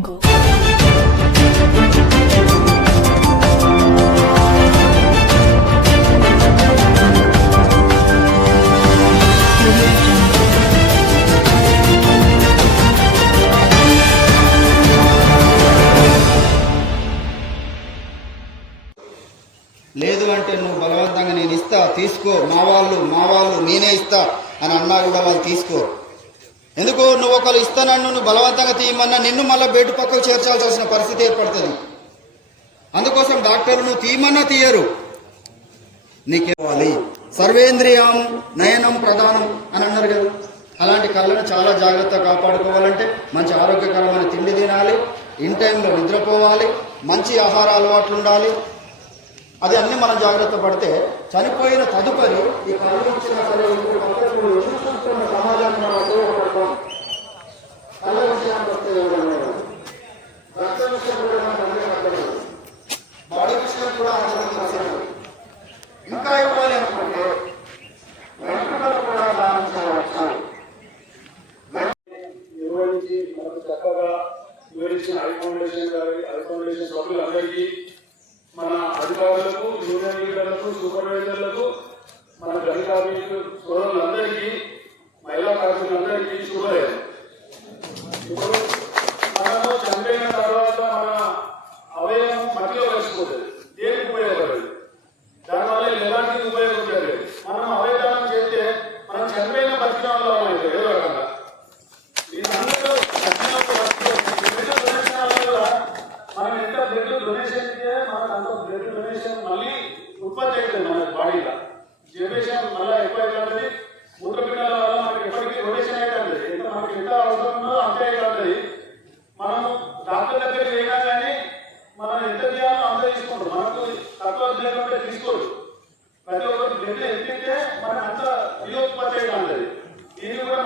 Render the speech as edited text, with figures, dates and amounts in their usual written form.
లేదు అంటే నువ్వు బలవంతంగా నేను ఇస్తా తీసుకో, మా వాళ్ళు నేనే ఇస్తా అని అన్నా కూడా వాళ్ళు తీసుకో. ఎందుకు నువ్వు ఒకళ్ళు ఇస్తానన్ను నువ్వు బలవంతంగా తీయమన్నా నిన్ను మళ్ళీ బయట పక్కకు చేర్చాల్సిన పరిస్థితి ఏర్పడుతుంది. అందుకోసం డాక్టర్లు నువ్వు తీయమన్నా తీయరు. నీకేవాలి సర్వేంద్రియం నయనం ప్రధానం అని అన్నారు కదా. అలాంటి కళ్ళను చాలా జాగ్రత్తగా కాపాడుకోవాలంటే మంచి ఆరోగ్యకరమైన తిండి తినాలి, ఇన్ టైంలో నిద్రపోవాలి, మంచి ఆహార అలవాట్లు ఉండాలి. అది అన్ని మనం జాగ్రత్త పడితే చనిపోయిన తదుపరి ఈ కళ్ళు ఇచ్చినా సరే సమాజాన్ని మనం ఉపయోగపడతాం. కళ్ళ విషయానికి వస్తే రక్త విషయం కూడా మనం బాడీ విషయం కూడా ఇంకా ఇవ్వాలి అనుకుంటే వెంట్రుకలు కూడా దానం చేయవచ్చు. నిర్వహించి మనకు చక్కగా వివరించిన ఐ ఫౌండేషన్ సభ్యులందరికీ, మన అధికారులకు, యూనియన్ లీడర్లకు, సూపర్వైజర్లకు, మన గణి కార్మికులు సోదరులందరికీ, మహిళా కార్మికులందరికీ శుభోదయం. ఇప్పుడు మనము చనిపోయిన తర్వాత మన అవయవం మట్టిలో కలిసిపోతుంది. దేనికి ఉపయోగపడదు, దానివల్ల ఎలాంటి ఉపయోగం లేదు. మనం అవయదానం చేస్తే మనం చనిపోయిన బతికిన వల్ల అవుతుంది ఏదో రకంగా. వీళ్ళందరూ మనం ఎంత బ్లడ్ డొనేషన్ ఇస్తే మనకు అంత బ్లడ్ డొనేషన్ మళ్ళీ ఉత్పత్తి అవుతుంది మన బాడీలో. జనరేషన్ మళ్ళీ ఎక్కువ అవుతుంది. మూత్రపిండాల వల్ల మనకి ఎప్పటికీ డొనేషన్ అవుతుంది. మనకి ఎంత అవసరం ఉందో అంతే అవుతుంది. మనం డాక్టర్ దగ్గరికి వెళ్ళినా కానీ మనం ఎంత చేయాలో అంత తీసుకుంటాం. మనకు తక్కువ బ్లడ్ ఉంటే తీసుకోవచ్చు. ప్రతి ఒక్కరికి బ్లడ్ ఎత్తితే మనకు అంత ఉత్పత్తి అవుతుంది. ఇది కూడా